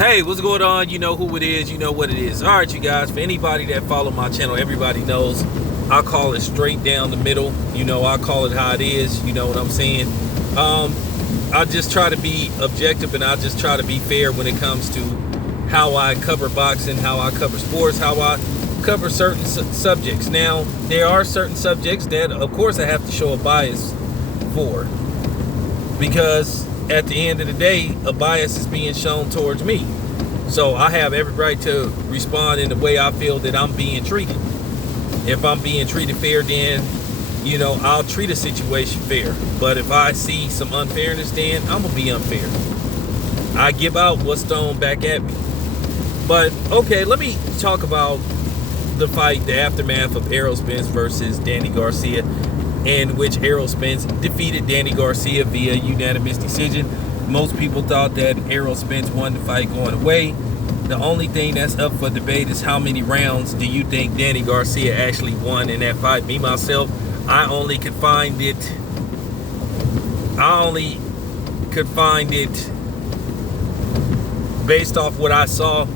Hey, what's going on? You know who it is, you know what it is. All right, you guys, for anybody that follow my channel, everybody knows I call it straight down the middle. You know, I call it how it is. You know what I'm saying? I just try to be objective, and I just try to be fair when it comes to how I cover boxing, how I cover sports, how I cover certain subjects. Now, there are certain subjects that, of course, I have to show a bias for, because at the end of the day, a bias is being shown towards me. So I have every right to respond in the way I feel that I'm being treated. If I'm being treated fair, then, you know, I'll treat a situation fair. But if I see some unfairness, then I'm going to be unfair. I give out what's thrown back at me. But, okay, let me talk about the fight, the aftermath of Errol Spence versus Danny Garcia, in which Errol Spence defeated Danny Garcia via unanimous decision. Most people thought that Errol Spence won the fight going away. The only thing that's up for debate is how many rounds do you think Danny Garcia actually won in that fight. Me, myself, I only could find it based off what I saw,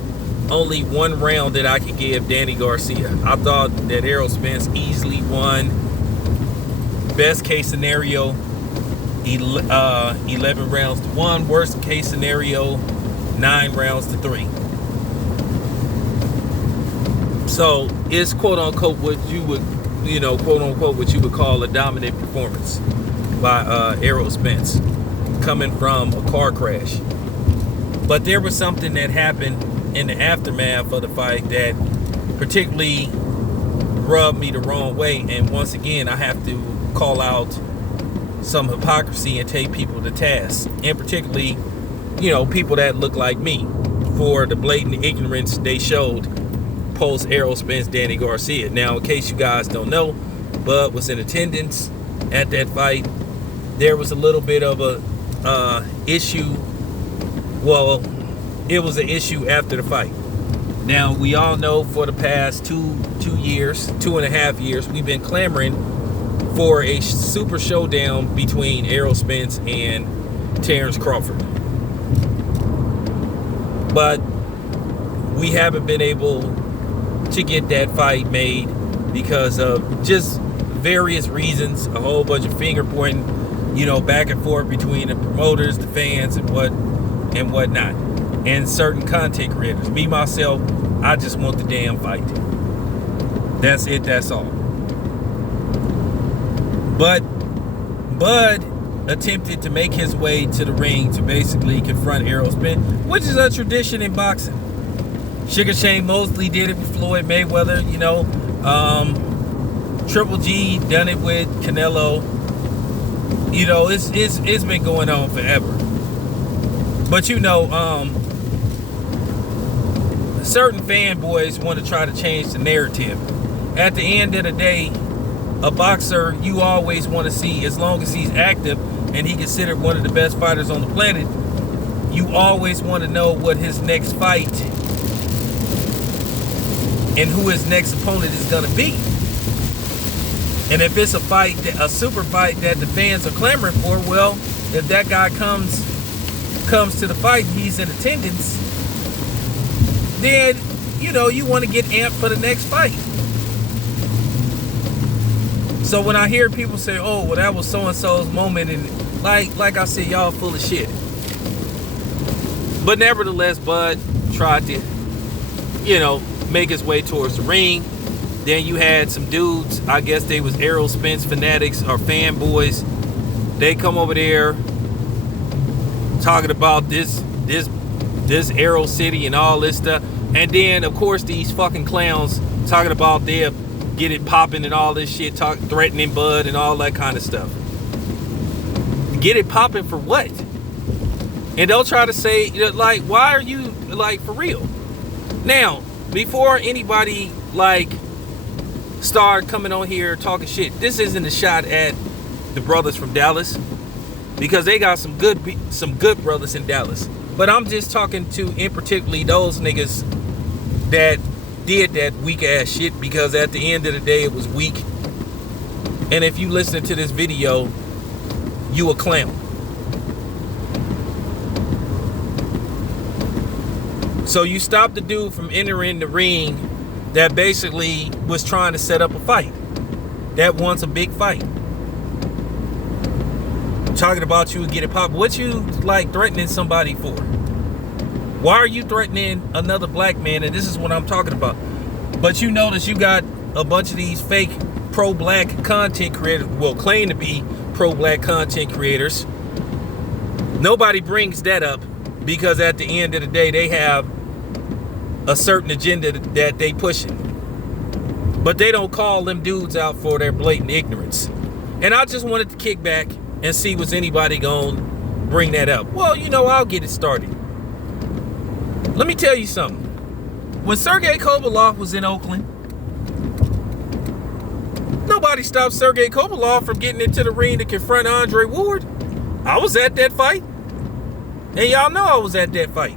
only one round that I could give Danny Garcia. I thought that Errol Spence easily won. Best case scenario, 11 rounds to 1. Worst case scenario, 9 rounds to 3. So it's quote unquote what you would, quote unquote what you would call a dominant performance by Errol Spence, coming from a car crash. But there was something that happened in the aftermath of the fight that particularly rubbed me the wrong way. And once again, I have to call out some hypocrisy and take people to task, and particularly, people that look like me, for the blatant ignorance they showed post Errol Spence Danny Garcia. Now, in case you guys don't know, Bud was in attendance at that fight. There was a little bit of a issue. Well, it was an issue after the fight. Now, we all know for the past 2.5 years, we've been clamoring for a super showdown between Errol Spence and Terrence Crawford. But we haven't been able to get that fight made because of just various reasons, a whole bunch of finger pointing, back and forth between the promoters, the fans, and whatnot, and certain content creators. Me, myself, I just want the damn fight. That's it, that's all. But Bud attempted to make his way to the ring to basically confront Errol Spence, which is a tradition in boxing. Sugar Shane Mosley did it with Floyd Mayweather, Triple G done it with Canelo. It's been going on forever. But certain fanboys want to try to change the narrative. At the end of the day, a boxer, you always want to see, as long as he's active and he's considered one of the best fighters on the planet, you always want to know what his next fight and who his next opponent is going to be. And if it's a super fight that the fans are clamoring for, well, if that guy comes to the fight and he's in attendance, then, you want to get amped for the next fight. So when I hear people say, oh, well, that was so-and-so's moment, and like I said, y'all full of shit. But nevertheless, Bud tried to, make his way towards the ring. Then you had some dudes, I guess they was Errol Spence fanatics or fanboys. They come over there talking about this Errol City and all this stuff. And then, of course, these fucking clowns talking about they'll get it popping and all this shit, threatening Bud and all that kind of stuff. Get it popping for what? And they'll try to say, why are you, for real? Now, before anybody, start coming on here talking shit, this isn't a shot at the brothers from Dallas, because they got some good brothers in Dallas. But I'm just talking to, in particularly, those niggas that did that weak ass shit, because at the end of the day it was weak. And if you listen to this video, you a clown. So you stopped the dude from entering the ring that basically was trying to set up a fight. That wants a big fight. Talking about you would get it popped. What you like threatening somebody for? Why are you threatening another black man? And this is what I'm talking about. But you notice you got a bunch of these fake pro-black content creators, well, claim to be pro-black content creators. Nobody brings that up because at the end of the day, they have a certain agenda that they pushing. But they don't call them dudes out for their blatant ignorance. And I just wanted to kick back and see was anybody gonna bring that up. Well, you know, I'll get it started. Let me tell you something. When Sergey Kovalev was in Oakland, nobody stopped Sergey Kovalev from getting into the ring to confront Andre Ward. I was at that fight. And y'all know I was at that fight.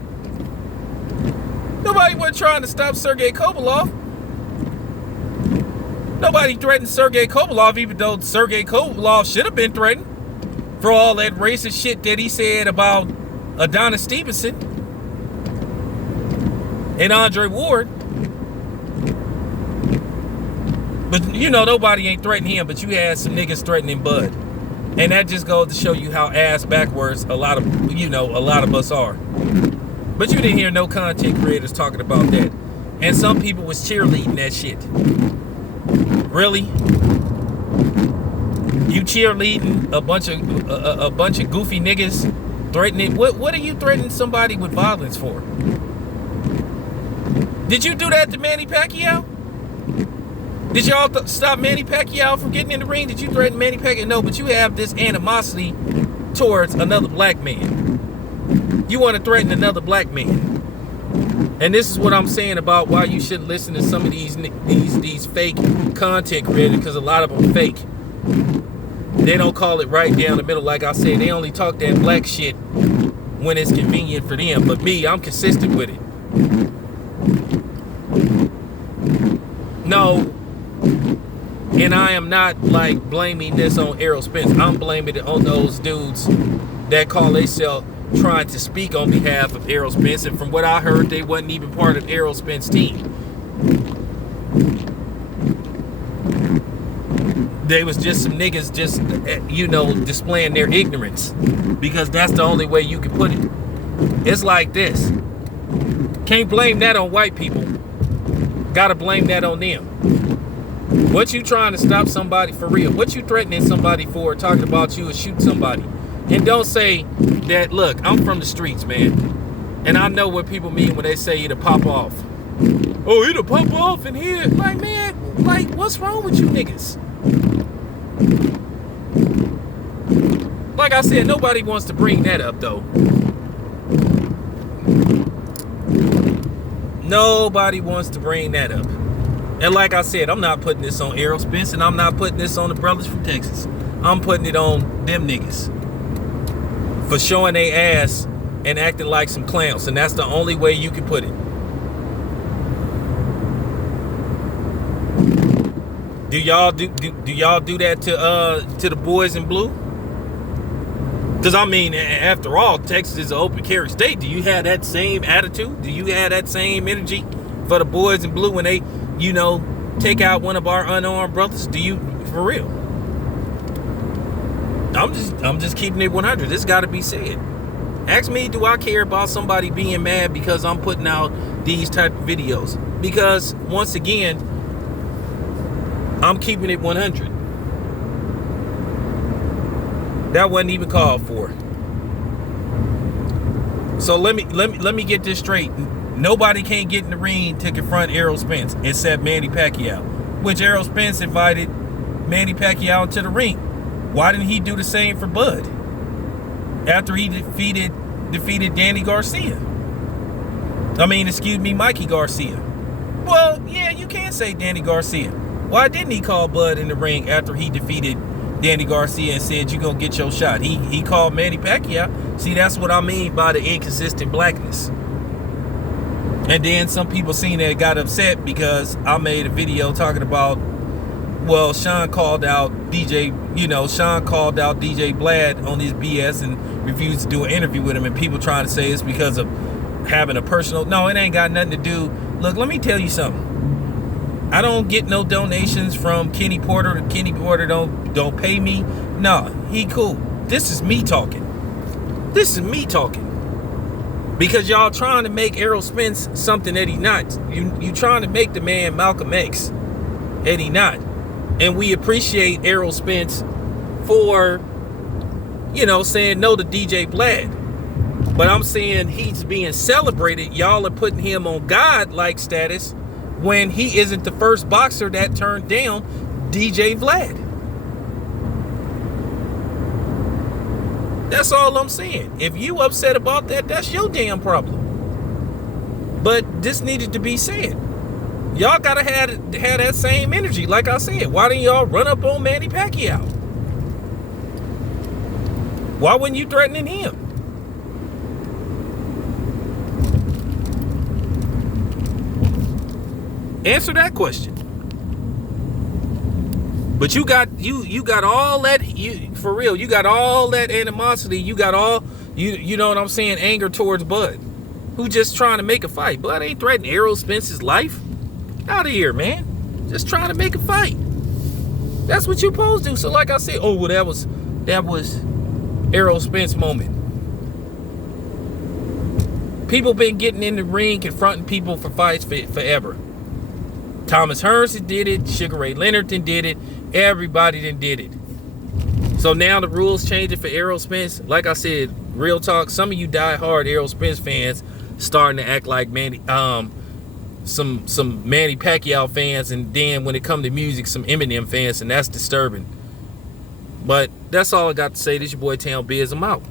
Nobody wasn't trying to stop Sergey Kovalev. Nobody threatened Sergey Kovalev, even though Sergey Kovalev should have been threatened for all that racist shit that he said about Adonis Stevenson and Andre Ward. But you know, nobody ain't threatening him, but you had some niggas threatening Bud. And that just goes to show you how ass backwards a lot of us are. But you didn't hear no content creators talking about that. And some people was cheerleading that shit. Really? You cheerleading a bunch of goofy niggas threatening? What are you threatening somebody with violence for? Did you do that to Manny Pacquiao? Did y'all stop Manny Pacquiao from getting in the ring? Did you threaten Manny Pacquiao? No, but you have this animosity towards another black man. You want to threaten another black man. And this is what I'm saying about why you shouldn't listen to some of these fake content creators, because a lot of them fake. They don't call it right down the middle. Like I said, they only talk that black shit when it's convenient for them. But me, I'm consistent with it. No, and I am not like blaming this on Errol Spence. I'm blaming it on those dudes that call themselves trying to speak on behalf of Errol Spence. And from what I heard, they wasn't even part of Errol Spence's team. They was just some niggas just, you know, displaying their ignorance. Because that's the only way you can put it. It's like this. Can't blame that on white people. Gotta blame that on them. What you trying to stop somebody for real? What you threatening somebody for, talking about you or shoot somebody? And don't say that, look, I'm from the streets, man. And I know what people mean when they say it'll pop off. Oh, it'll pop off in here. Like, man, like, what's wrong with you niggas? Like I said, nobody wants to bring that up, though. Nobody wants to bring that up. And like I said, I'm not putting this on Errol Spence, and I'm not putting this on the brothers from Texas. I'm putting it on them niggas for showing their ass and acting like some clowns. And that's the only way you can put it. Do y'all do that to the boys in blue? Because I mean, after all, Texas is an open carry state. Do you have that same attitude? Do you have that same energy for the boys in blue when they, you know, take out one of our unarmed brothers? Do you, for real? I'm just keeping it 100. This got to be said. Ask me, do I care about somebody being mad because I'm putting out these type of videos? Because once again, I'm keeping it 100. That wasn't even called for. So let me get this straight. Nobody can get in the ring to confront Errol Spence except Manny Pacquiao, which Errol Spence invited Manny Pacquiao into the ring. Why didn't he do the same for Bud after he defeated Danny Garcia? Mikey Garcia. Well, yeah, you can say Danny Garcia. Why didn't he call Bud in the ring after he defeated Danny Garcia and said, you gonna get your shot? He called Manny Pacquiao. See, that's what I mean by the inconsistent blackness. And then some people seen that got upset because I made a video talking about, well, Sean called out DJ Vlad on his BS and refused to do an interview with him, and people trying to say it's because of having a personal, no, it ain't got nothing to do. Look, let me tell you something. I don't get no donations from Kenny Porter. Kenny Porter don't pay me. No, he cool. This is me talking. This is me talking. Because y'all trying to make Errol Spence something that he not. You trying to make the man Malcolm X, and he not. And we appreciate Errol Spence for, saying no to DJ Vlad. But I'm saying he's being celebrated. Y'all are putting him on God-like status when he isn't the first boxer that turned down DJ Vlad. That's all I'm saying. If you upset about that, that's your damn problem. But this needed to be said. Y'all gotta have that same energy. Like I said, why didn't y'all run up on Manny Pacquiao? Why wasn't you threatening him? Answer that question. But you got all that, for real, you got all that animosity, you got all you know what I'm saying, anger towards Bud, who just trying to make a fight. Bud ain't threatening Errol Spence's life. Out of here, man. Just trying to make a fight. That's what you supposed to do. So like I said, oh well, that was Errol Spence moment. People been getting in the ring confronting people for fights forever. Thomas Hearns did it. Sugar Ray Leonard did it. Everybody did it. So now the rules changing for Errol Spence. Like I said, real talk. Some of you die-hard Errol Spence fans starting to act like Manny, some Manny Pacquiao fans, and then when it come to music, some Eminem fans, and that's disturbing. But that's all I got to say. This your boy Town Biz. I'm out.